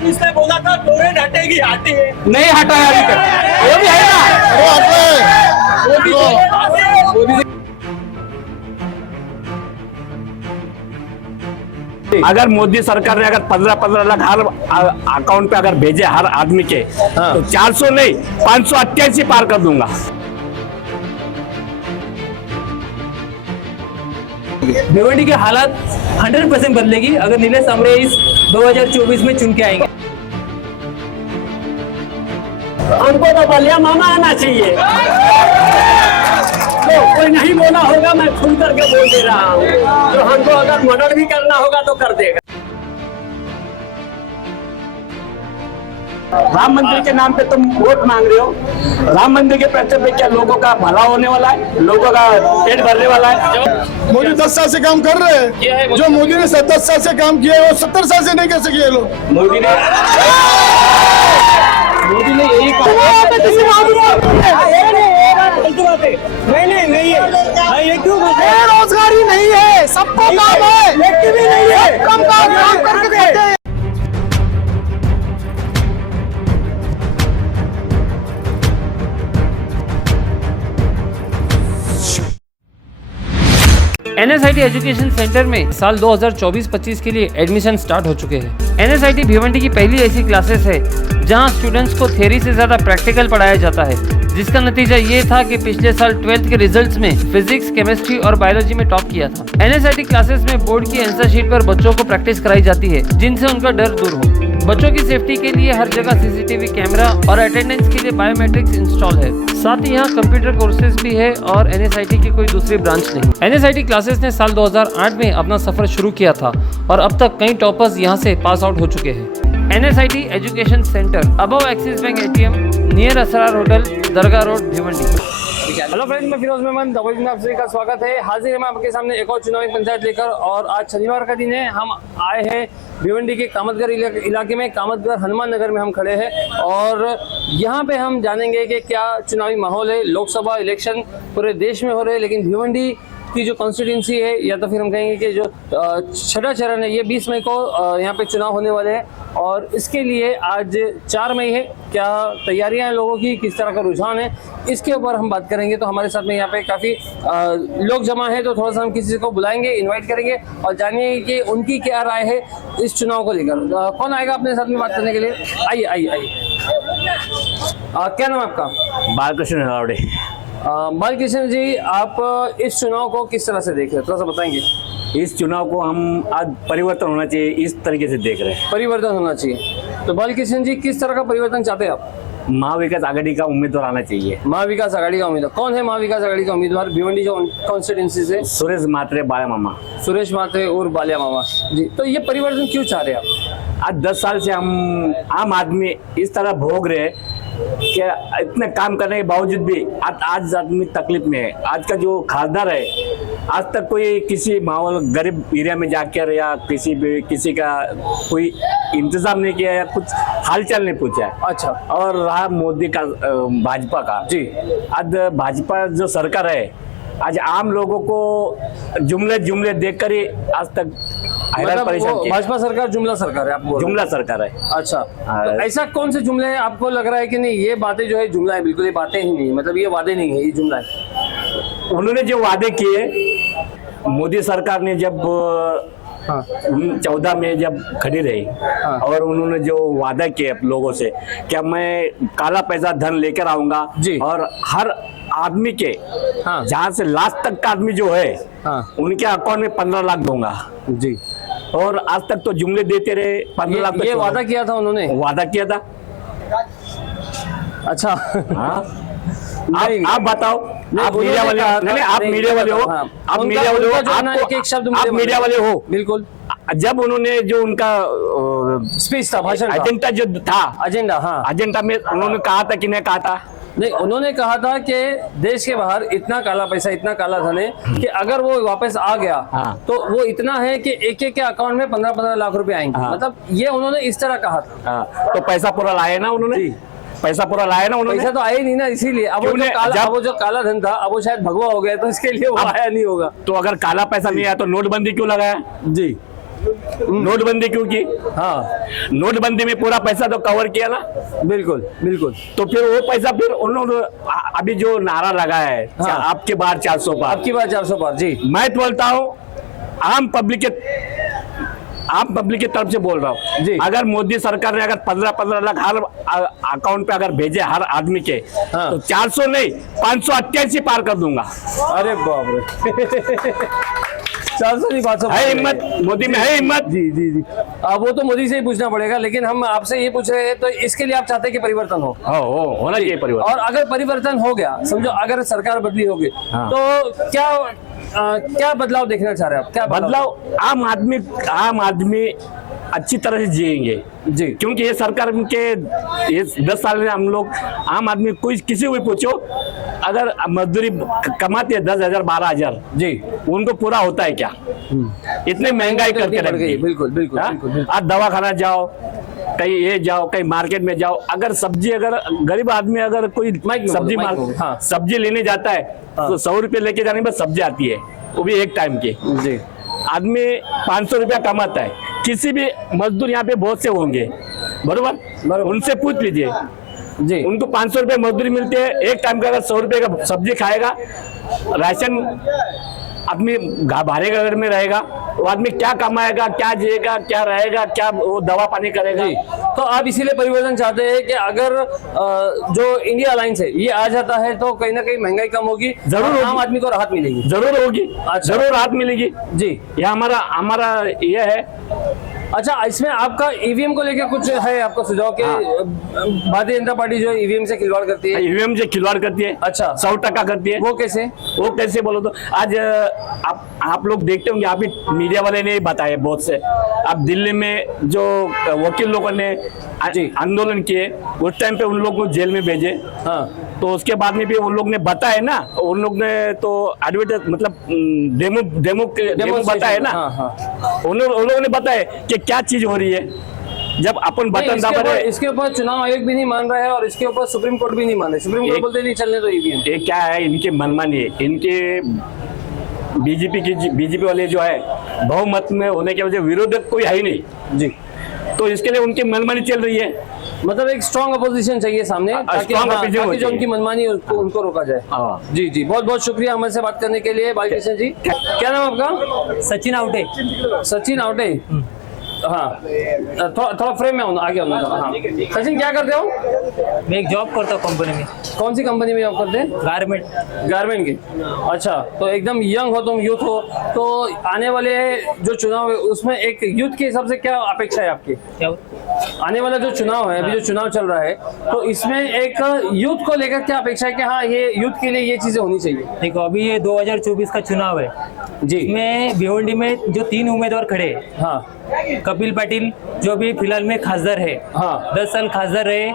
जब इसने बोला था टोरेंट हटेगी, हटी है नहीं हटाया अभी तक, वो भी है ना, वो भी अगर मोदी सरकार ने अगर 15-15 लाख हर अकाउंट पे अगर भेजे हर आदमी के, तो 400 नहीं 588 पार कर दूंगा। भिवंडी के हालात 100% बदलेगी अगर नीलेश आंबरे इस 2024 में चुन के आएंगे। हमको तो बलिया मामा आना चाहिए, तो कोई नहीं बोला होगा, मैं खुल करके बोल दे रहा हूँ, जो हमको अगर मर्डर भी करना होगा तो कर देगा। राम मंदिर के नाम पे तुम वोट मांग रहे हो, राम मंदिर के पैसे पे क्या लोगों का भला होने वाला है, लोगों का पेट भरने वाला है? मोदी 10 साल से काम कर रहे हैं, जो मोदी ने 10 साल से काम किया है वो 70 साल से नहीं कर सके ये लोग। मोदी ने यही बेरोजगारी नहीं है, सबको काम है, लेकिन भी नहीं है, कम काम करके देते हैं। एनएसआईटी एजुकेशन सेंटर में साल 2024-25 के लिए एडमिशन स्टार्ट हो चुके हैं। एनएसआईटी भिवंडी की पहली ऐसी क्लासेस है जहां स्टूडेंट्स को थ्योरी से ज्यादा प्रैक्टिकल पढ़ाया जाता है, जिसका नतीजा ये था कि पिछले साल 12th के रिजल्ट्स में फिजिक्स, केमिस्ट्री और बायोलॉजी में टॉप किया था। एनएसआईटी क्लासेस में बोर्ड की आंसर शीट पर बच्चों को प्रैक्टिस कराई जाती है, जिनसे उनका डर दूर हो। बच्चों की सेफ्टी के लिए हर जगह सीसीटीवी कैमरा और अटेंडेंस के लिए बायोमेट्रिक्स इंस्टॉल है। साथ ही यहाँ कंप्यूटर कोर्सेज भी है और एनएसआईटी की कोई दूसरी ब्रांच नहीं। एनएसआईटी क्लासेस ने साल 2008 में अपना सफर शुरू किया था और अब तक कई टॉपर्स यहाँ से पास आउट हो चुके हैं। NSIT education centre above Axis bank ATM, near Asrar hotel, Dargah road, Bhiwandi. Hello friends, मैं फिरोज मेहमान दबोजी में आप सभी का स्वागत है। हाजिर है मैं आपके सामने एक और चुनावी पंचायत लेकर, और आज शनिवार का दिन है। हम आए हैं भिवंडी के कामतगर इलाके में, कामतगर हनुमान नगर में हम खड़े हैं और यहाँ पे हम जानेंगे कि क्या चुनावी माहौल है। लोकसभा इलेक्शन पूरे देश में हो रहे हैं, लेकिन भिवंडी की जो कॉन्स्टिट्यूंसी है, या तो फिर हम कहेंगे कि जो छठा चरण है, ये 20 मई को यहाँ पे चुनाव होने वाले हैं और इसके लिए आज 4 मई है। क्या तैयारियां हैं लोगों की, किस तरह का रुझान है, इसके ऊपर हम बात करेंगे। तो हमारे साथ में यहाँ पे काफ़ी लोग जमा है, तो थोड़ा सा हम किसी को बुलाएंगे, इन्वाइट करेंगे और जानिए कि उनकी क्या राय है इस चुनाव को लेकर। कौन आएगा अपने साथ में बात करने के लिए? आइए आइए आइए। क्या नाम है आपका? बालकृष्ण हरावड़े। बालकृष्ण जी, आप इस चुनाव को किस तरह से देख रहे हैं, थोड़ा सा बताएंगे? इस चुनाव को हम आज परिवर्तन होना चाहिए इस तरीके से देख रहे हैं। परिवर्तन होना चाहिए, तो बालकृष्ण जी किस तरह का परिवर्तन चाहते हैं आप? महाविकास आघाड़ी का उम्मीदवार आना चाहिए। महाविकास आघाड़ी का उम्मीदवार कौन है? महाविकास आघाड़ी का उम्मीदवार भिवंडी जो कॉन्स्टिट्यूंसी से सुरेश मात्रे, बाल्या मामा। सुरेश मात्रे और बाल्या मामा जी। तो ये परिवर्तन क्यों चाह रहे हैं आप? आज 10 साल से हम आम आदमी इस तरह भोग रहे हैं कि इतने काम करने के बावजूद भी आज आदमी तकलीफ में है। आज का जो खासदार है, आज तक कोई किसी माहौल गरीब एरिया में जाकर या किसी का कोई इंतजाम नहीं किया या कुछ हालचाल नहीं पूछा है। अच्छा। और रहा मोदी का, भाजपा का जी, आज भाजपा जो सरकार है, आज आम लोगों को जुमले देखकर ही आज तक मतलब परेशान किया। भाजपा सरकार जुमला सरकार है, आपको जुमला सरकार है। अच्छा, तो ऐसा कौन से जुमले हैं आपको लग रहा है कि नहीं ये बातें जो है जुमला है, बिल्कुल ये बातें ही नहीं, मतलब ये वादे नहीं है, ये जुमला है? उन्होंने जो वादे किए, मोदी सरकार ने जब 14 में जब खड़ी रही और उन्होंने जो वादा किए लोगों से, क्या मैं काला पैसा धन लेकर आऊंगा और हर आदमी के जहाँ से लास्ट तक का आदमी जो है उनके अकाउंट में 15 लाख दूंगा जी। और आज तक तो जुमले देते रहे, 15 लाख ये वादा किया था उन्होंने, वादा किया था। अच्छा हाँ, आप बताओ, आप मीडिया वाले हो, नहीं आप मीडिया वाले हो, आप मीडिया वाले हो, आप मीडिया वाले हो, बिल्कुल। जब उन्होंने जो उनका स्पीच था, भाषण, एजेंडा जो था, एजेंडा, हाँ, एजेंडा में उन्होंने कहा था कि नहीं कहा था? नहीं, उन्होंने कहा था कि देश के बाहर इतना काला पैसा, इतना काला धन है कि अगर वो वापस आ गया तो वो इतना है कि एक के अकाउंट में 15-15 लाख रुपए आएंगे। मतलब ये उन्होंने इस तरह कहा था। तो पैसा पूरा लाए ना उन्होंने? पैसा पूरा लाया ना उन्होंने? पैसा तो आया नहीं ना, इसीलिए अब वो जो काला धन था, अब वो शायद भगवा हो गया, तो इसके लिए वो आया नहीं होगा। तो अगर काला पैसा नहीं आया तो नोटबंदी क्यों लगाया जी? नोटबंदी क्यों की? हाँ नोटबंदी में पूरा पैसा तो कवर किया ना, बिल्कुल बिल्कुल। तो फिर वो पैसा फिर उन्होंने अभी जो नारा लगा है हाँ। आपके बार 400 पार, आपकी बात 400 पार जी। मैं तो बोलता हूँ आम पब्लिक की तरफ से बोल रहा हूँ जी। अगर मोदी सरकार ने अगर 15-15 लाख हर अकाउंट पे अगर भेजे हर आदमी के, हाँ। तो 400 नहीं 588 पार कर दूंगा। अरे बाप रे 400 नहीं 500 है हिम्मत, मोदी में है हिम्मत। जी जी जी। वो तो मोदी से ही पूछना पड़ेगा, लेकिन हम आपसे ये पूछ रहे हैं तो इसके लिए आप चाहते हैं कि परिवर्तन हो। होना चाहिए परिवर्तन। और अगर परिवर्तन हो गया, समझो अगर सरकार बदली होगी, हाँ। तो क्या बदलाव देखना चाह रहे हैं आप? क्या बदलाव? आम आदमी अच्छी तरह से जिएंगे जी। क्योंकि ये सरकार के ये 10 साल में हम लोग आम आदमी कोई किसी को भी पूछो, अगर मजदूरी कमाते हैं 10,000 12,000 जी, उनको पूरा होता है क्या? इतनी महंगाई करके रख दी। बिल्कुल बिल्कुल हाँ? बिल्कुल बिल्कुल। आज दवाखाना जाओ, कहीं ये जाओ, कहीं मार्केट में जाओ, अगर सब्जी अगर गरीब आदमी अगर कोई सब्जी हाँ। सब्जी लेने जाता है तो 100 रुपये लेके जाने में सब्जी आती है, वो भी एक टाइम की। जी। आदमी 500 रुपया कमाता है, किसी भी मजदूर यहाँ पे बहुत से होंगे, बरोबर, उनसे पूछ लीजिए जी। उनको 500 रुपये मजदूरी मिलती है, एक टाइम का अगर 100 रुपये का सब्जी खाएगा, राशन आदमी भारे घर में रहेगा, वो आदमी क्या कमाएगा, क्या जिएगा, क्या रहेगा, क्या वो दवा पानी करेगा? जी। तो आप इसीलिए परिवर्तन चाहते हैं कि अगर जो इंडिया अलायंस है ये आ जाता है तो कहीं ना कहीं महंगाई कम होगी, जरूर और आम होगी। आदमी को राहत मिलेगी। जरूर होगी, अच्छा। जरूर राहत मिलेगी जी। ये हमारा ये है। अच्छा, इसमें आपका ईवीएम को लेकर कुछ है आपका सुझाव कि भारतीय जनता पार्टी जो ईवीएम से खिलवाड़ करती है? ईवीएम से खिलवाड़ करती है। अच्छा। 100% करती है। वो कैसे? वो कैसे बोलो तो आज आप लोग देखते होंगे, आप ही मीडिया वाले ने बताया बहुत से, अब दिल्ली में जो वकील लोगों ने आंदोलन किए उस टाइम पे उन लोग को जेल में भेजे। हाँ। तो उसके बाद में भी उन लोग ने बताया ना, उन लोग ने तो एडवर्टाइज मतलब डेमो बताया ना। हाँ, हाँ। उन लोगों ने बताया कि क्या चीज हो रही है, जब अपन बटन दबा इसके ऊपर चुनाव आयोग भी नहीं मान रहा है और इसके ऊपर सुप्रीम कोर्ट भी नहीं मान रहे। सुप्रीम कोर्ट बोलते नहीं चलने दो ईवीएम। ये क्या है, इनके मनमानी है, इनके बीजेपी वाले जो है बहुमत में होने की वजह विरोधक कोई है ही नहीं जी। तो इसके लिए उनकी मनमानी चल रही है। मतलब एक स्ट्रॉन्ग अपोजिशन चाहिए सामने, ताकि जो उनकी मनमानी उनको रोका जाए। जी जी, बहुत बहुत शुक्रिया हमारे से बात करने के लिए बालकृष्ण जी। क्या नाम आपका? सचिन आवटे। सचिन आवटे। हाँ, थोड़ा फ्रेम में आगे होना। हाँ। सचिन क्या करते हो? मैं एक जॉब करता हूँ कंपनी में। कौन सी कंपनी में जॉब करते हैं? गारमेंट की। अच्छा, तो एकदम यंग हो तुम, यूथ हो, तो आने वाले जो चुनाव है उसमें एक यूथ के हिसाब से क्या अपेक्षा है आपकी? क्या? आने वाला जो चुनाव है, अभी जो चुनाव चल रहा है, तो इसमें एक यूथ को लेकर क्या अपेक्षा है कि हाँ ये यूथ के लिए ये चीजें होनी चाहिए? देखो, अभी ये 2024 का चुनाव है जी। इसमें भिवंडी में जो 3 उम्मीदवार खड़े हैं, हाँ। कपिल पाटिल जो भी फिलहाल में खासदार है, हाँ। 10 साल खासदार रहे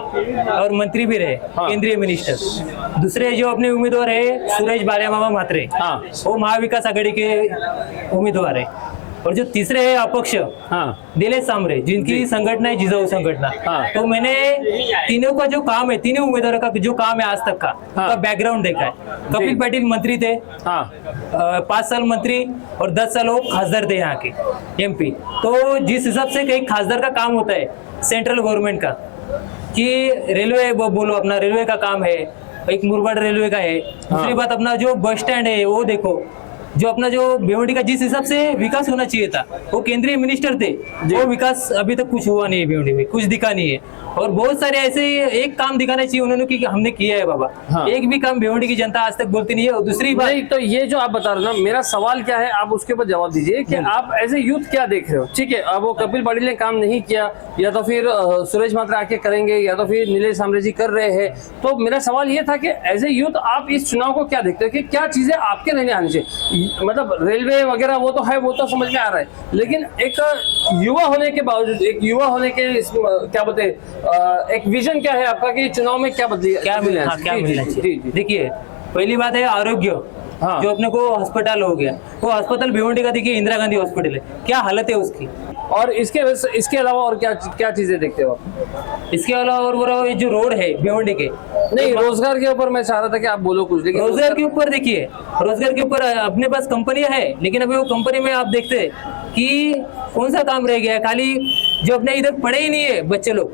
और मंत्री भी रहे, हाँ। केंद्रीय मिनिस्टर। दूसरे जो अपने उम्मीदवार है सुरेश बाल्यामामा म्हात्रे, हाँ। वो महाविकास आघाड़ी के उम्मीदवार है। और जो तीसरे है अपक्ष, हाँ। दिलेश सांबरे, जिनकी संगठना है जिजाऊ संगठना। हाँ। तो मैंने तीनों का जो काम है, तीनों उम्मीदवारों का जो काम है आज तक का, हाँ। का बैकग्राउंड देखा है। कपिल पाटिल मंत्री थे, हाँ। 5 साल मंत्री और 10 साल वो खासदार थे यहाँ के एमपी। तो जिस हिसाब से कई खासदार का काम होता है सेंट्रल गवर्नमेंट का, कि रेलवे बोलो अपना रेलवे का काम है, एक मुरबाड रेलवे का है। दूसरी बात अपना जो बस स्टैंड है वो देखो, जो अपना जो भिवंडी का जिस हिसाब से विकास होना चाहिए था, वो केंद्रीय मिनिस्टर थे, वो विकास अभी तक कुछ हुआ नहीं है भिवंडी में, कुछ दिखा नहीं है। और बहुत सारे ऐसे एक काम दिखाना चाहिए उन्होंने कि हमने किया है बाबा। हाँ। एक भी काम भिवंडी की जनता आज तक बोलती नहीं है। और दूसरी बात, नहीं, तो ये जो आप बता रहे हो ना, मेरा सवाल क्या है, आप उसके ऊपर जवाब दीजिए कि आप एज ए यूथ क्या देख रहे हो? ठीक है, अब वो कपिल पाटिल ने काम नहीं किया, या तो फिर सुरेश म्हात्रे आके करेंगे, या तो फिर नीलेश सांबरे जी कर रहे हैं। तो मेरा सवाल ये था कि एज ए यूथ आप इस चुनाव को क्या देखते हो कि क्या चीजें आपके रहने आनी चाहिए? मतलब रेलवे वगैरह वो तो है, वो तो समझ में आ रहा है, लेकिन एक युवा होने के बावजूद, एक युवा होने के क्या बोलते एक विजन क्या है आपका कि चुनाव में क्या बदली क्या मिलना चाहिए? देखिए, पहली बात है आरोग्य। हाँ। जो अपने को अस्पताल हो गया, वो अस्पताल भिवंडी का देखिए इंदिरा गांधी हॉस्पिटल है, क्या हालत है उसकी। और इसके अलावा और क्या चीजें देखते हो आप? इसके अलावा और वो ये जो रोड है भिवंडी के, नहीं, रोजगार के ऊपर मैं चाह रहा था कि आप बोलो कुछ। लेकिन रोजगार के ऊपर देखिए, रोजगार के ऊपर अपने पास कंपनियां है, लेकिन अभी वो कंपनी में आप देखते हैं कि कौन सा काम रह गया है। खाली जो अपने इधर पढ़े ही नहीं है बच्चे लोग,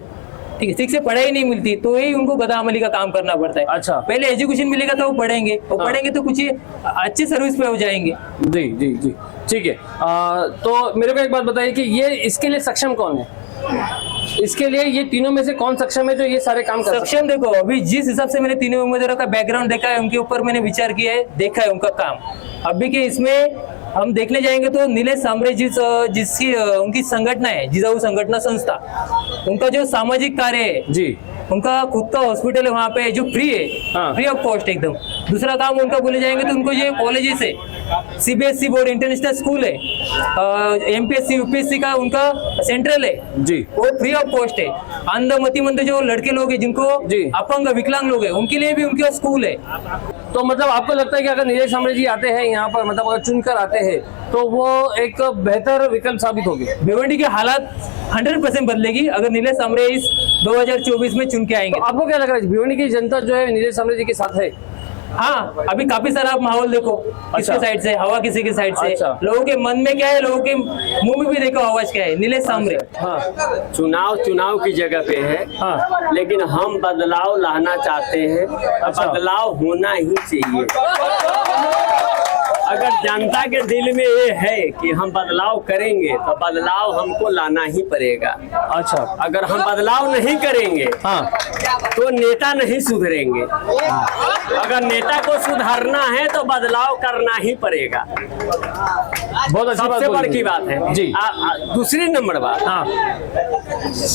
ठीक है, ठीक से पढ़ाई नहीं मिलती तो ही उनको गधा अमली का काम करना पड़ता है। अच्छा। पहले एजुकेशन मिलेगा तो वो पढ़ेंगे, और पढ़ेंगे तो कुछ अच्छी सर्विस पे हो जाएंगे। जी जी जी, ठीक है। तो मेरे को एक बात बताइए कि ये इसके लिए सक्षम कौन है? इसके लिए ये तीनों में से कौन सक्षम है जो ये सारे काम कर सकते सक्षम देखो, अभी जिस हिसाब से मैंने तीनों उम्मीदवारों का बैकग्राउंड देखा है, उनके ऊपर मैंने विचार किया है, देखा है उनका काम। अभी के इसमें हम देखने जाएंगे तो नीलेश सांबरे जिसकी उनकी संगठना है जिजाऊ संगठना संस्था, उनका जो सामाजिक कार्य है जी, उनका खुद का हॉस्पिटल है वहाँ पे जो फ्री है, हाँ। फ्री ऑफ कॉस्ट एकदम। दूसरा काम उनका बोले जाएंगे तो उनको ये कॉलेजेस है, सीबीएसई बोर्ड इंटरनेशनल स्कूल है, एमपीएससी यूपीएससी का उनका सेंट्रल है जी, वो फ्री ऑफ कॉस्ट है। अंध मतिमंद जो लड़के लोग हैं जिनको जी। अपंग विकलांग लोग हैं उनके लिए भी उनका स्कूल है। तो मतलब आपको लगता है कि अगर नीलेश सांबरे जी आते हैं यहाँ पर, मतलब अगर चुनकर आते हैं तो वो एक बेहतर विकल्प साबित होगी? भिवंडी के हालात 100% बदलेगी अगर नीलेश सांबरे इस 2024 में चुन के आएंगे। तो आपको क्या लग रहा है भिवंडी की जनता जो है नीलेश सांबरे जी के साथ है? हाँ, अभी काफी सारा आप माहौल देखो, किसके साइड से हवा, किसी के साइड से। अच्छा। लोगों के मन में क्या है, लोगों के मुंह में भी देखो आवाज क्या है, नीलेश सांबरे। हाँ चुनाव की जगह पे है, हाँ, लेकिन हम बदलाव लाना चाहते हैं। अच्छा। बदलाव होना ही चाहिए। अगर जनता के दिल में ये है कि हम बदलाव करेंगे तो बदलाव हमको लाना ही पड़ेगा। अच्छा, अगर हम बदलाव नहीं करेंगे हाँ, तो नेता नहीं सुधरेंगे। अगर नेता को सुधारना है तो बदलाव करना ही पड़ेगा। बहुत अच्छी बात सबसे बोली। बड़ी बात है जी। दूसरी नंबर बात हाँ,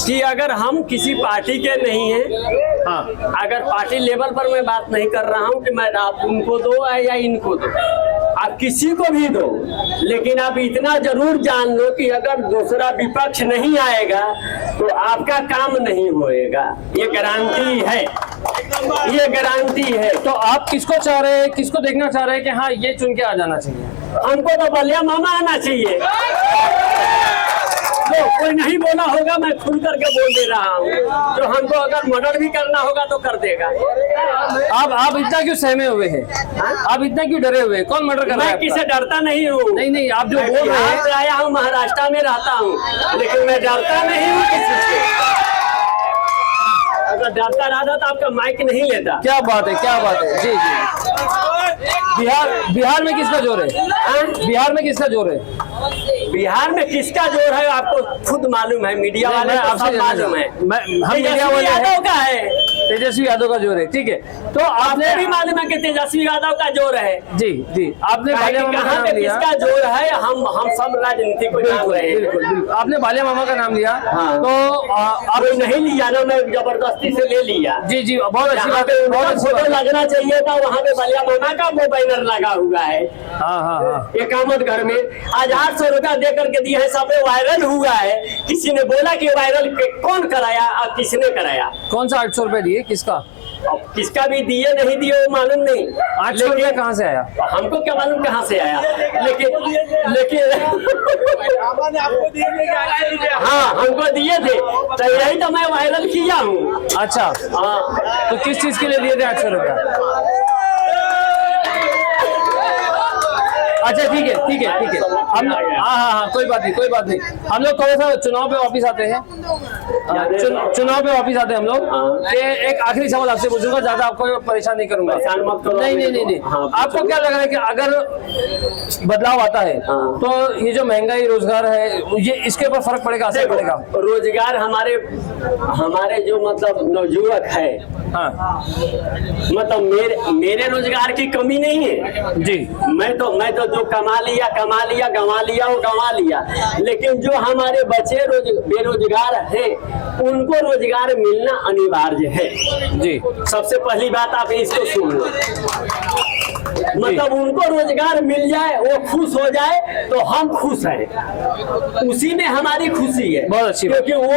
कि अगर हम किसी पार्टी के नहीं हैं, हाँ, अगर पार्टी लेवल पर मैं बात नहीं कर रहा हूं कि मैं आप उनको दो या इनको दो, आप किसी को भी दो, लेकिन आप इतना जरूर जान लो कि अगर दूसरा विपक्ष नहीं आएगा तो आपका काम नहीं होएगा। ये गारंटी है, ये गारंटी है। तो आप किसको चाह रहे हैं, किसको देखना चाह रहे हैं कि हाँ ये चुन के आ जाना चाहिए? हमको तो बलिया मामा आना चाहिए। तो कोई नहीं बोला होगा, मैं खुल करके बोल दे रहा हूँ। तो हमको अगर मर्डर भी करना होगा तो कर देगा। आप इतना क्यों सहमे हुए हैं? आप इतना क्यों डरे हुए हैं? कौन मर्डर कर रहा है मैं आपका? किसे डरता नहीं हूँ। नहीं नहीं, आप जो मैं बोल रहे बिहार हैं, से आया हूँ, महाराष्ट्र में रहता हूँ, लेकिन मैं डरता नहीं हूँ किसी से। अगर डरता रहता तो आपका माइक नहीं लेता। क्या बात है, क्या बात है। जी जी, बिहार में किसका जोर है? बिहार में किसका जोर है? बिहार में किसका जोर है आपको खुद मालूम है, मीडिया वाले मैं को आपसे सब मालूम है। हम मीडिया तेजस्वी वाले हैं। यादव का है, तेजस्वी यादव का जोर है, ठीक है। तो आपने आपने भी मालूम है कि तेजस्वी यादव का जोर है। जी जी, आपने बालिया मामा का कहाँ नाम पे लिया। किसका जोर है, हम सब राजनीति को जान बिल्कुल रहे हैं। बिल्कुल बिल्कुल, आपने बालिया मामा का नाम लिया। हाँ। तो आप कोई नहीं लिया ना, मैं जबरदस्ती से ले लिया। जी जी, बहुत अच्छी जहाँ बात पे है, उनका बहुत अच्छी फोटो बात है। लगना चाहिए था वहाँ पे बलिया मामा का वो बैनर लगा हुआ है हाँ हाँ हाँ, एकामत घर में। आज 800 रुपया दे करके दिए है, सब वायरल हुआ है। किसी ने बोला कि वायरल कौन कराया और किसने कराया। कौन सा 800 रुपए दिए, किसका? अब किसका भी दिए नहीं दिए वो मालूम नहीं। 800 रुपए कहाँ से आया? हमको क्या मालूम कहाँ से आया, लेकिन हाँ हमको दिए थे, तो यही तो मैं वायरल किया हूँ। अच्छा, हाँ, तो किस चीज के लिए दिए थे 800 रुपया? अच्छा ठीक है ठीक है ठीक है, हम हाँ हाँ हाँ, कोई बात नहीं कोई बात नहीं। हम लोग थोड़ा सा चुनाव पे वापिस आते हैं। चुनाव पे वापिस आते हैं हम लोग। कि एक आखिरी सवाल आपसे पूछूंगा, ज्यादा आपको परेशान नहीं करूंगा। परेशान मत करो। नहीं नहीं नहीं नहीं, हाँ, आपको क्या लग रहा है कि अगर बदलाव आता है हाँ। तो ये जो महंगाई रोजगार है ये इसके ऊपर फर्क पड़ेगा, असर पड़ेगा? रोजगार हमारे जो मतलब नवयुवक है, हाँ मतलब मेरे रोजगार की कमी नहीं है जी, मैं तो जो कमा लिया गंवा लिया वो गंवा लिया, लेकिन जो हमारे बच्चे बेरोजगार हैं उनको रोजगार मिलना अनिवार्य है जी, सबसे पहली बात आप इसको सुन लो। मतलब उनको रोजगार मिल जाए, वो खुश हो जाए तो हम खुश हैं, उसी में हमारी खुशी है। बहुत अच्छी बात। क्योंकि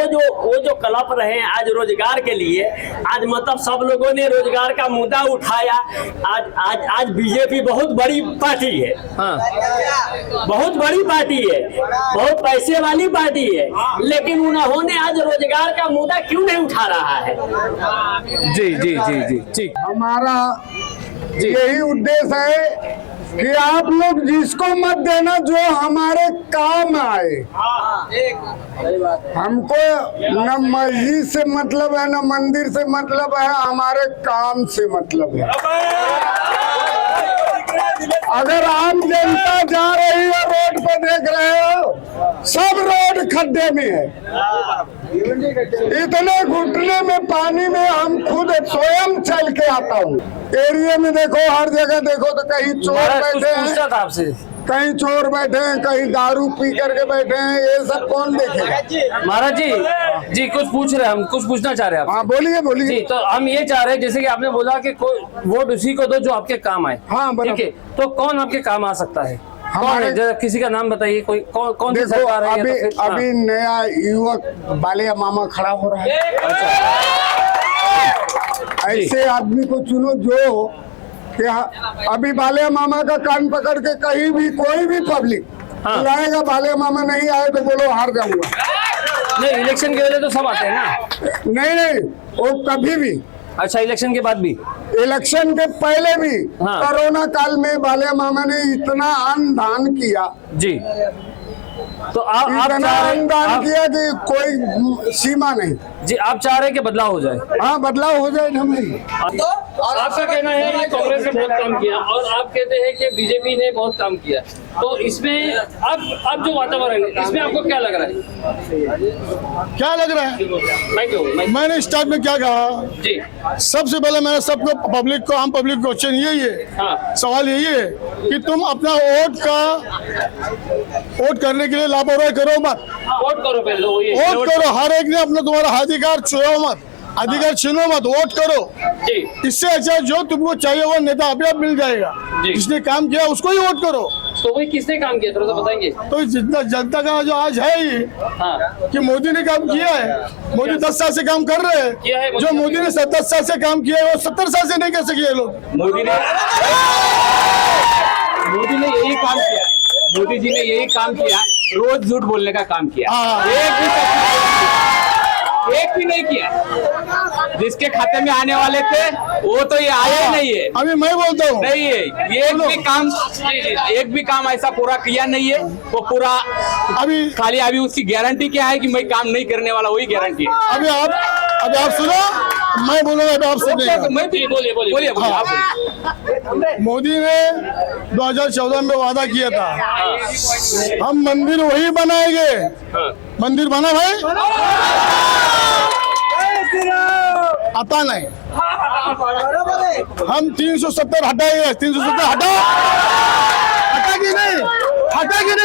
वो जो कलप रहे हैं आज रोजगार के लिए, आज मतलब सब लोगों ने रोजगार का मुद्दा उठाया। आज बीजेपी बहुत बड़ी पार्टी है, हाँ बहुत बड़ी पार्टी है, बहुत पैसे वाली पार्टी है, लेकिन उन्होंने आज रोजगार का मुद्दा क्यों नहीं उठा रहा है? जी जी जी जी ठीक। हमारा यही उद्देश्य है कि आप लोग जिसको मत देना जो हमारे काम आए। हमको न मस्जिद से मतलब है न मंदिर से मतलब है, हमारे काम से मतलब है। अगर आम जनता जा रही है रोड पे, देख रहे हो सब रोड खड्डे में है, इतने घुटने में पानी में हम खुद स्वयं चल के आता हूँ। एरिया में देखो, हर जगह देखो तो कहीं चोर महाराज कुछ बैठे पूछना हैं, था आपसे। कहीं चोर बैठे हैं, कहीं दारू पी करके बैठे हैं, ये सब कौन देखेगा? महाराज जी कुछ पूछ रहे हैं, हम कुछ पूछना चाह रहे हैं हाँ आपसे। बोलिए जी बोलिए। तो हम ये चाह रहे हैं, जैसे कि आपने बोला कि वोट उसी को दो जो आपके काम आए। हाँ, बराबर। ठीक है, तो कौन आपके काम आ सकता है? कौन हमारे- है? जरा किसी का नाम बताइए, कोई कौन सी देखो सरकार है? या अभी तो फिर- हाँ। अभी नया युवक बालिया मामा खड़ा हो रहा है। ऐसे आदमी को चुनो जो कि अभी बालिया मामा का कान पकड़ के कहीं भी कोई भी पब्लिक बुलाएगा, बालिया मामा नहीं आए तो बोलो हार जाऊंगा। नहीं, इलेक्शन के वजह तो सब आते हैं ना। नहीं वो कभी भी, अच्छा, इलेक्शन के बाद भी? इलेक्शन के पहले भी, हाँ। कोरोना काल में बालिया मामा ने इतना अन्न किया, जी। तो आप इतना चाह रहे अन्न किया कि कोई सीमा नहीं। जी, आप चाह रहे हैं कि बदलाव हो जाए। हाँ बदलाव हो जाए ना भाई। आपका कहना है कि कांग्रेस ने बहुत काम किया और आप कहते हैं कि बीजेपी ने बहुत काम किया, तो इसमें अब जो वातावरण है इसमें आपको क्या लग रहा है? क्या लग रहा है? मैंने स्टार्ट में क्या कहा? जी सबसे पहले मैंने सबको, पब्लिक को, आम पब्लिक को क्वेश्चन यही है, हाँ। सवाल यही है कि तुम अपना वोट करने के लिए लापरवाही करो मत। वोट करो पहले, तो ये वोट करो, हर एक ने अपना तुम्हारा अधिकार छुओ मत, अधिकार छीनो मत, वोट करो। जी। इससे अच्छा जो तुमको चाहिए वो नेता अपने आप मिल जाएगा। जी। जिसने काम किया उसको ही वोट करो। तो वही किसने काम किया, थोड़ा सा बताएंगे? तो जितना जनता का जो आज है ये हाँ। कि मोदी ने काम किया है, मोदी 10 साल से काम कर रहे किया है हैं। मोदी जो मोदी ने 10 साल से काम किया है वो 70 साल से नहीं कर सके ये लोग। मोदी ने यही काम किया, मोदी जी ने यही काम किया, रोज झूठ बोलने का काम किया। हाँ। एक भी नहीं किया। जिसके खाते में आने वाले थे वो तो ये आया ही नहीं है। अभी मैं बोलता हूँ, नहीं है, ये एक भी काम ऐसा पूरा किया नहीं है। वो पूरा अभी अभी उसकी गारंटी क्या है कि मैं काम नहीं करने वाला, वही गारंटी है। अभी आप सुनो, मैं बोलूंगा अभी आपसे नहीं। मैं भी बोलिए आप बोलिए। मोदी ने 2014 में वादा किया था, हम मंदिर वही बनाएंगे। मंदिर बना भाई? आता नहीं। हम 370 हटाएंगे। 370 हटा कि नहीं?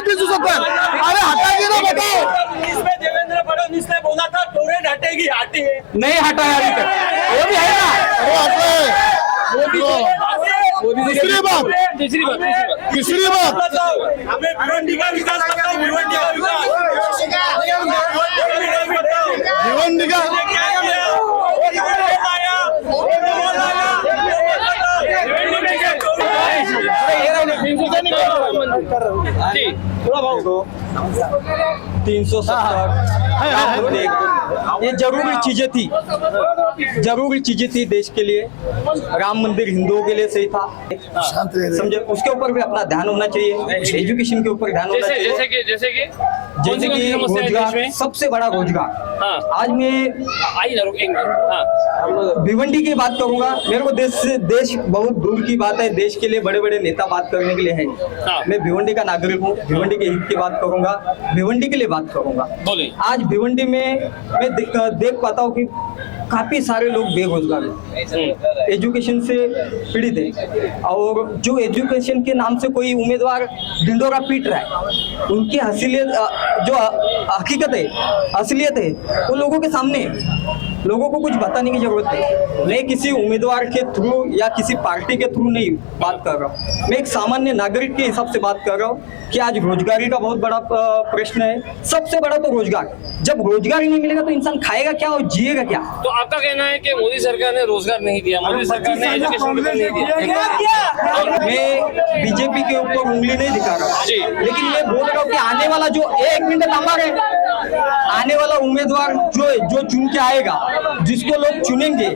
370? अरे हटा कि नहीं बताओ। इसमें देवेंद्र फडणवीस ने बोला था टोरेंट हटेगी, हटी है। नहीं हटाया अभी तक, वो भी है ना। अरे हटा है। तीसरी बात हमें भिवंडी का विकास बताओ, भिवंडी का विकास। भिवंडी का जी। 370 ये जरूरी चीजें थी देश के लिए। राम मंदिर हिंदुओं के लिए सही था, समझे? उसके ऊपर भी अपना ध्यान होना चाहिए, एजुकेशन के ऊपर ध्यान होना चाहिए। जैसे कि जैसे कि रोजगार, सबसे बड़ा रोजगार। हाँ। आज मैं आइए ना, रुकेंगे। हाँ। भिवंडी की बात करूंगा। मेरे को देश बहुत दूर की बात है, देश के लिए बड़े बड़े नेता बात करने के लिए है। हाँ। मैं भिवंडी का नागरिक हूँ, भिवंडी के हित की बात करूंगा, भिवंडी के लिए बात करूंगा। बोलिए। आज भिवंडी में मैं देख पाता हूँ कि काफी सारे लोग बेरोजगार हैं, एजुकेशन से पीड़ित है, और जो एजुकेशन के नाम से कोई उम्मीदवार ढिंडोरा पीट रहा है, उनकी जो हकीकत है, असलियत है, वो लोगों के सामने है। लोगों को कुछ बताने की जरूरत नहीं। मैं किसी उम्मीदवार के थ्रू या किसी पार्टी के थ्रू नहीं बात कर रहा हूँ, मैं एक सामान्य नागरिक के हिसाब से बात कर रहा हूँ कि आज रोजगारी का बहुत बड़ा प्रश्न है। सबसे बड़ा तो रोजगार। जब रोजगार ही नहीं मिलेगा तो इंसान खाएगा क्या और जिएगा क्या? तो आपका कहना है कि मोदी सरकार ने रोजगार नहीं दिया, मोदी सरकार ने एजुकेशन नहीं दिया। मैं बीजेपी के ऊपर उंगली नहीं दिखा रहा, जी। लेकिन मैं बोल रहा हूँ कि आने वाला जो 1 मिनट लंबा है, आने वाला उम्मीदवार जो चुन के आएगा, जिसको लोग चुनेंगे,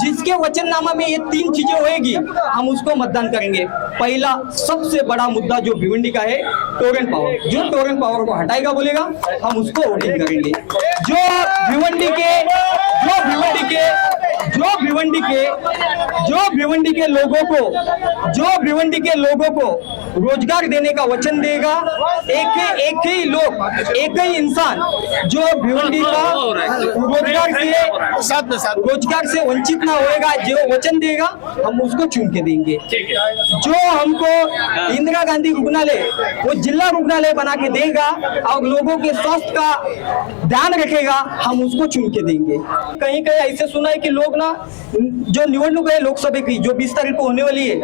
जिसके वचननामा में ये 3 चीजें होएगी, हम उसको मतदान करेंगे। पहला सबसे बड़ा मुद्दा जो भिवंडी का है, टोरेंट पावर। जो टोरेंट पावर को हटाएगा बोलेगा, हम उसको वोटिंग करेंगे। जो भिवंडी के लोगों को रोजगार देने का वचन देगा, एक ही इंसान जो भिवंडी का रोजगार से वंचित ना होएगा, जो वचन देगा, हम उसको चुन के देंगे। जो हमको इंदिरा गांधी रुग्णालय वो जिला रुग्णालय बना के देगा और लोगों के स्वास्थ्य का ध्यान रखेगा, हम उसको चुन के देंगे। कहीं कहीं ऐसे सुना है कि लोग ना, जो निवडणूक है लोकसभा की जो 20 तारीख को होने वाली है,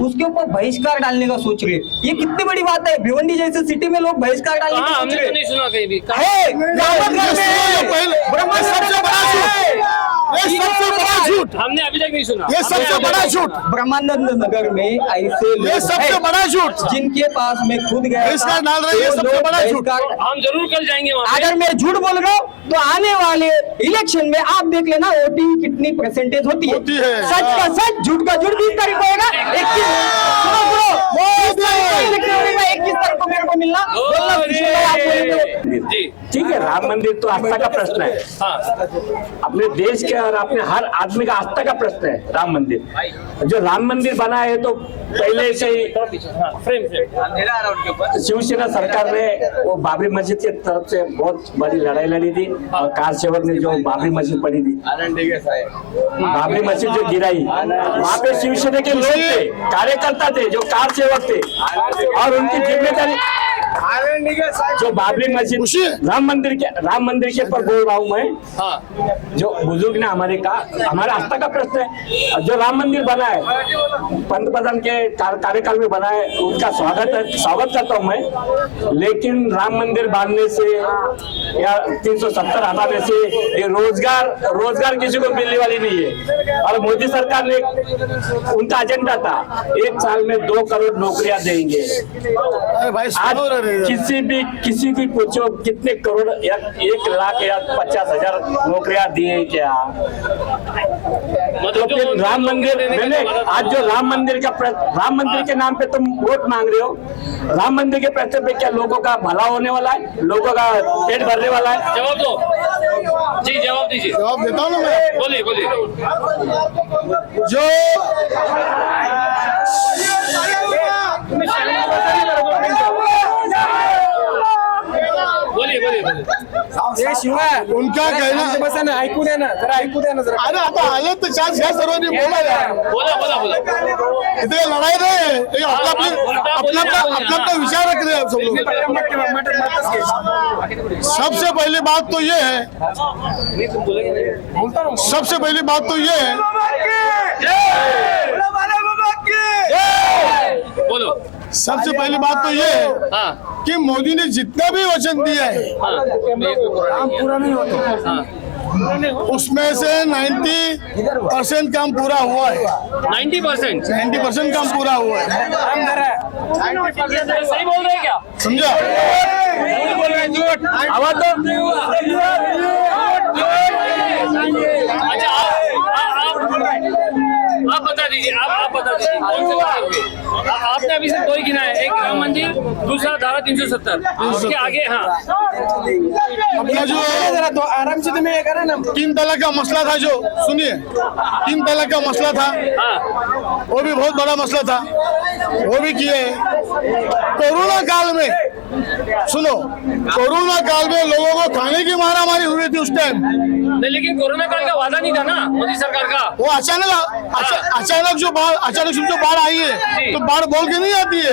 उसके ऊपर बहिष्कार डालने का सोच रहे। ये कितनी बड़ी बात है, भिवंडी जैसे सिटी में लोग बहिष्कार डालने की सोच रहे। नहीं सुना कहीं भी। सबसे बड़ा झूठ, हमने अभी तक नहीं सुना। ये सबसे बड़ा झूठ, ब्रह्मानंद नगर में ऐसे ये सबसे बड़ा झूठ जिनके पास मैं खुद गया बहिष्कार डाल रहे हैं, ये सबसे बड़ा झूठ। हम जरूर कल जाएंगे वहाँ पे। अगर मैं झूठ बोल रहा हूँ तो आने वाले इलेक्शन में आप देख लेना वोटिंग कितनी परसेंटेज होती है। सच का सच, झूठ का झूठ 20 तारीख को होगा। 21 तारीख को मेरे को मिलना। जी ठीक है, राम मंदिर तो आस्था का प्रश्न है। हाँ, अपने देश के और अपने हर आदमी का आस्था का प्रश्न है राम मंदिर। जो राम मंदिर बना है तो पहले से ही शिवसेना सरकार ने वो बाबरी मस्जिद की तरफ से बहुत बड़ी लड़ाई लड़ी थी, और कार सेवक ने जो बाबरी मस्जिद पड़ी थी, बाबरी मस्जिद जो गिराई, वहाँ पे शिवसेना के लोग थे, कार्यकर्ता थे, जो कार सेवक थे, और उनकी जिम्मेदारी जो बाबरी मस्जिद राम मंदिर के पर बोल रहा हूँ मैं। जो बुजुर्ग ने हमारा आस्था का प्रश्न है। जो राम मंदिर बना है, पंतप्रधान के कार्यकाल में बना है, उनका स्वागत करता हूँ मैं। लेकिन राम मंदिर बांधने से या 370 हटाने से ये रोजगार किसी को मिलने वाली नहीं है। और मोदी सरकार ने उनका एजेंडा था 1 साल में 2 करोड़ नौकरियां देंगे। आज किसी भी पूछो कितने करोड़ या 1 लाख या 50,000 नौकरियां दिए क्या? तो फिर राम मंदिर मैंने आज जो राम मंदिर के नाम पे तुम वोट मांग रहे हो, राम मंदिर के प्रश्न पे क्या लोगों का भला होने वाला है? लोगों का पेट भरने वाला है? जवाब दो जी, जवाब दीजिए। जवाब देता हूँ ना मैं। बोलिए जो उनका कहना ऐकू द्या ना जरा। अरे आता आले तर चान्स घ्या सर्वांनी, बोला इथे लढाई नाही, ये अपना विचार रख रहे हैं सब लोग। सबसे पहली बात तो ये है, बोलो। सबसे पहली बात तो ये है कि मोदी ने जितना भी वचन दिया है पूरा नहीं होता, उसमें से 90% काम पूरा हुआ है। 90% काम पूरा हुआ है। सही बोल रहे हैं क्या? समझा? आवाज अच्छा, आप बता दीजिए, आप बता दीजिए कौन से बात आपने अभी से 2 ही गिना है, एक राम मंदिर, दूसरा धारा 370, उसके आगे। हाँ, अपना जो तो आराम से तुम्हें ये करा ना। 3 तलाक का मसला था, जो सुनिए 3 तलाक का मसला था, वो भी बहुत बड़ा मसला था, वो भी किए। कोरोना काल में सुनो, कोरोना काल में लोगों को खाने की मारामारी हुई थी उस टाइम। नहीं, लेकिन कोरोना काल का वादा नहीं था ना मोदी सरकार का। वो अचानक जो बाढ़ आई है, तो बाढ़ बोल के नहीं आती है,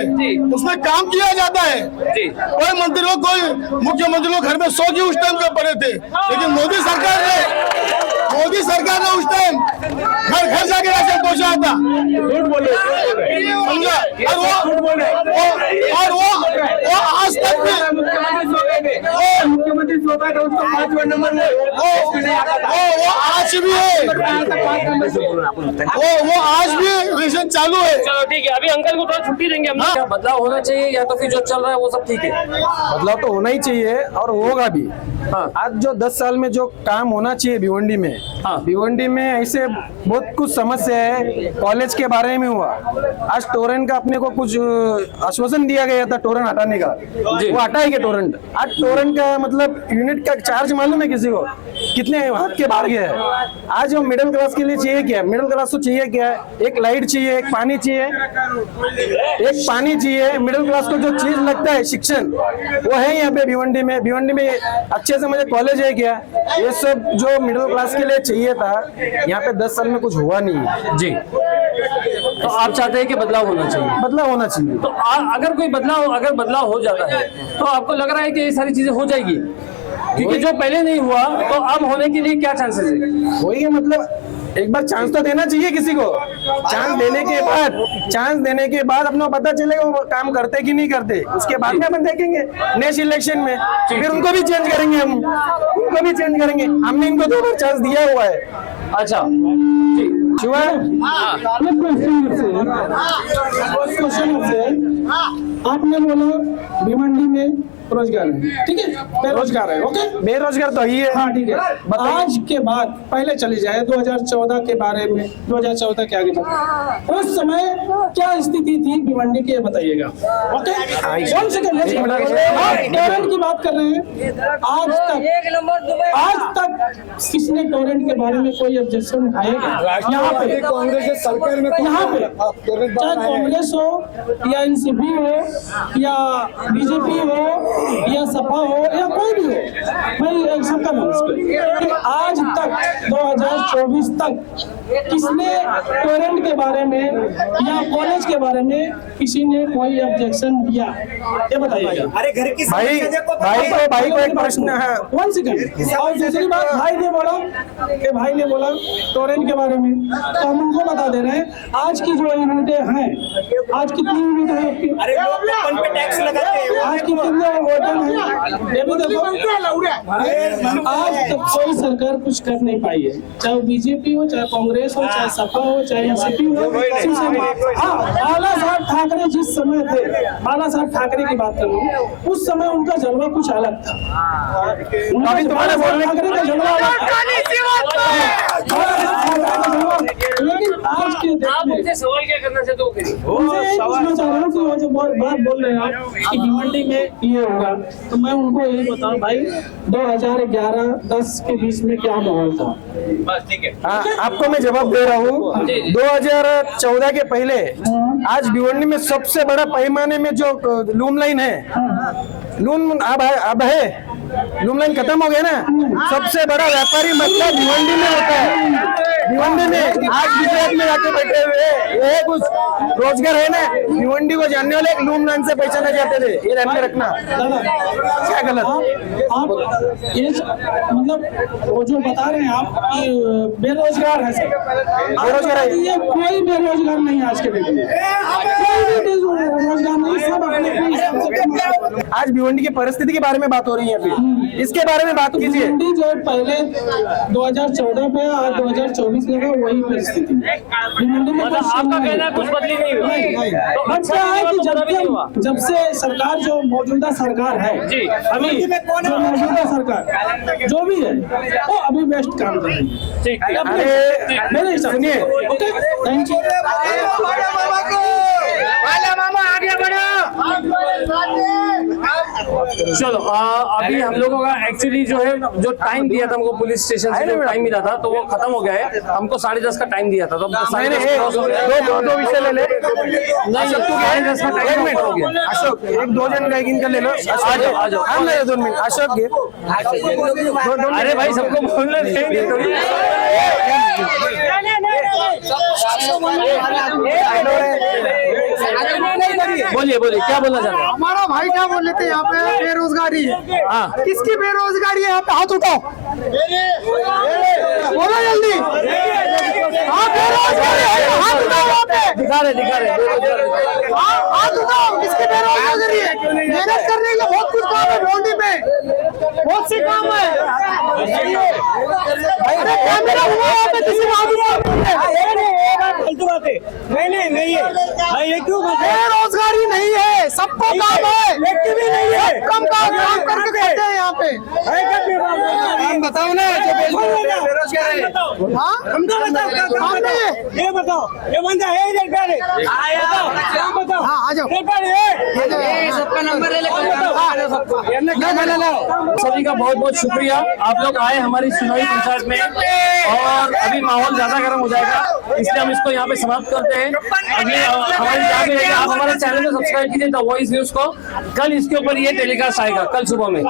उसमें काम किया जाता है। कोई मंत्री लोग, कोई मुख्यमंत्री लोग घर में 100 की उस टाइम के पड़े थे, लेकिन मोदी सरकार ने उस टाइम घर जाके राशन पहुंचाया था। समझा? और वो आज तक भी मुख्यमंत्री सोफा था, उसको 5वां नंबर में वो आज भी है, वो आज भी रेशन चालू है। चलो ठीक है, अभी अंकल को थोड़ा छुट्टी देंगे हम। क्या बदलाव होना चाहिए, या तो फिर जो चल रहा है वो सब ठीक है? बदलाव तो होना ही चाहिए और होगा भी। हाँ। आज जो 10 साल में जो काम होना चाहिए भिवंडी में, हाँ। भिवंडी में ऐसे बहुत कुछ समस्या है। कॉलेज के बारे में हुआ, आज टोरेंट का अपने को कुछ आश्वासन दिया गया था टोरेंट हटाने का, वो हटाएंगे टोरेंट। आज टोरेंट का मतलब यूनिट का चार्ज मालूम है किसी को कितने हाथ के बाहर गया है। आज वो मिडिल क्लास के लिए चाहिए क्या? मिडिल क्लास को चाहिए क्या? एक लाइट चाहिए, एक पानी चाहिए, एक पानी चाहिए। मिडिल क्लास को जो चीज लगता है शिक्षण, वो है यहाँ पे भिवंडी में। भिवंडी में अच्छे से मुझे कॉलेज है क्या? ये सब जो मिडिल क्लास के लिए चाहिए था, यहाँ पे 10 साल में कुछ हुआ नहीं है जी। तो आप चाहते हैं कि बदलाव होना चाहिए? बदलाव होना चाहिए। तो अगर कोई बदलाव हो जाता है तो आपको लग रहा है कि ये सारी चीजें हो जाएगी? क्योंकि जो पहले नहीं हुआ तो अब होने के लिए क्या चांसेस है? वही है, मतलब एक बार चांस तो देना चाहिए किसी को। चांस देने के बाद अपना पता चलेगा वो काम करते कि नहीं करते। उसके बाद में अपन देखेंगे नेक्स्ट इलेक्शन में, फिर उनको भी चेंज करेंगे। हमने इनको 2 बार चांस दिया हुआ है। अच्छा शिवा, आपने बोला भिवंडी में रोजगार है, ठीक है, बेरोजगार है, ओके, बेरोजगार तो ही है। हाँ ठीक है। आज के बाद पहले चली जाए 2014 के बारे में, 2014 के आगे तक उस समय क्या स्थिति थी भिवंडी की, ये बताइएगा, ओके। कौन से टोरेंट की बात कर रहे हैं? आज तक किसने टोरेंट के बारे में कोई ऑब्जेक्शन उठाएगा? यहाँ पे कांग्रेस सरकार में यहाँ पे चाहे कांग्रेस हो या एनसीपी हो या बीजेपी हो या सपा हो या कोई भी हो, मैं सबका नमस्कार। आज तक 2024 तक किसने टोरेंट के बारे में या कॉलेज के बारे में किसी ने कोई ऑब्जेक्शन दिया, ये बताइएगा। अरे घर की भाई को एक प्रश्न है। One second. और दूसरी बात, भाई ने बोला टोरेंट के बारे में, तो हम उनको बता दे रहे हैं आज की जो यूनिटें हैं, आज कितनी यूनिट है आपकी? अरे लोग पे टैक्स लगाते हैं। आज की कितने वोटर हैं ये भी देखो। आज तक कोई सरकार कुछ कर नहीं पाई है, चाहे बीजेपी हो, चाहे कांग्रेस हो, चाहे सपा हो, चाहे एनसीपी हो। हाँ, बाला साहब ठाकरे जिस समय थे, बाला साहब ठाकरे की बात कर रहा हूँ, उस समय उनका जलवा कुछ अलग था। अभी तुम्हारे बोलने ठाकरे का जलवा अलग था। लेकिन आज के आप मुझसे सवाल क्या करना चाहते हो? उनसे यही पूछना चाह रहा हूँ कि वो जो बात बोल रहे हैं आप कि भिवंडी में ये होगा, तो मैं उनको यही बताऊं भाई 2011-10 के बीच में क्या माहौल था। बस ठीक है। आपको मैं जवाब दे रहा हूँ। 2014 के पहले आज भिवंडी में सबसे बड़ा पैमाने में जो लूम लाइन है, लूम अब है, लूम लाइन खत्म हो गया ना। सबसे बड़ा व्यापारी मतलब भिवंडी में होता है। भिवंडी में आज गुजरात में जाके बैठे हुए ये कुछ रोजगार है ना, भिवंडी को जानने वाले एक लूम लाइन से पहचाने जाते थे। ये ध्यान में रखना, क्या गलत? आप ये मतलब वो जो बता रहे हैं आप कि बेरोजगार है, बेरोजगार है। ये कोई बेरोजगार नहीं आज के डेट में, कोई भी बेरोजगार नहीं, सब अपने अपने हिसाब से कमा। आज भिवंडी की परिस्थिति के बारे में बात हो रही है, अभी इसके बारे में बात कीजिए। भिवंडी जो पहले 2014 पे और 2024 में है वही परिस्थिति। भिवंडी में आपका कहना है कुछ बदली नहीं हुई? बट क्या है कि जब से सरकार जो मौजूदा सरकार है जी, अभी जो मौजूदा सरकार जो भी है वो अभी बेस्ट काम कर रही है। ठीक है। अरे मेरे हिसाब से ओके, थैंक यू। चलो अभी हम लोगों का एक्चुअली जो है जो टाइम दिया था हमको पुलिस स्टेशन से जो टाइम मिला था तो वो खत्म हो गया है। हमको 10:30 का टाइम दिया था तो दो विषय ले ले। नहीं, 10:30 का टाइम हो गया। अशोक एक 2 जन का एक इनका ले लो। आ जाओ। हम ले 2 मिनट अशोक के। अरे भाई सबको बोलने देंगे थोड़ी। बोलिए क्या बोलना चाहते हैं? हमारा भाई क्या बोल लेते हैं यहाँ पे बेरोजगारी है। हाँ, किसकी बेरोजगारी है? यहाँ पे हाथ उठाओ, बोलो जल्दी। हाँ बेरोजगारी है, हाथ उठाओ यहाँ पे। दिखा रहे हाथ उठाओ, किसकी बेरोजगारी है? मेहनत करने के लिए बहुत कुछ काम है भिवंडी में, बहुत से काम है। अरे कैमरा हुआ यहाँ पे, किसी को हाथ उठाओ। नहीं है, बेरोजगारी नहीं है, सबको काम है, कम काम करके खाते हैं यहाँ पे। हम बताओ ना जो बेरोजगार है, हाँ काम नहीं है। ये बताओ, ये बंदा है बेकार है, बताओ, हाँ आ जाओ, सबका नंबर ले सभी का बहुत बहुत शुक्रिया, आप लोग आए हमारी सुनवाई पंचायत में। और अभी माहौल ज्यादा गर्म हो जाएगा, इसलिए हम इसको यहाँ पे समाप्त करते हैं। अभी हमारी यहाँ पे है कि आप हमारे चैनल को सब्सक्राइब कीजिए द वॉइस न्यूज को। कल इसके ऊपर ये टेलीकास्ट आएगा, कल सुबह में।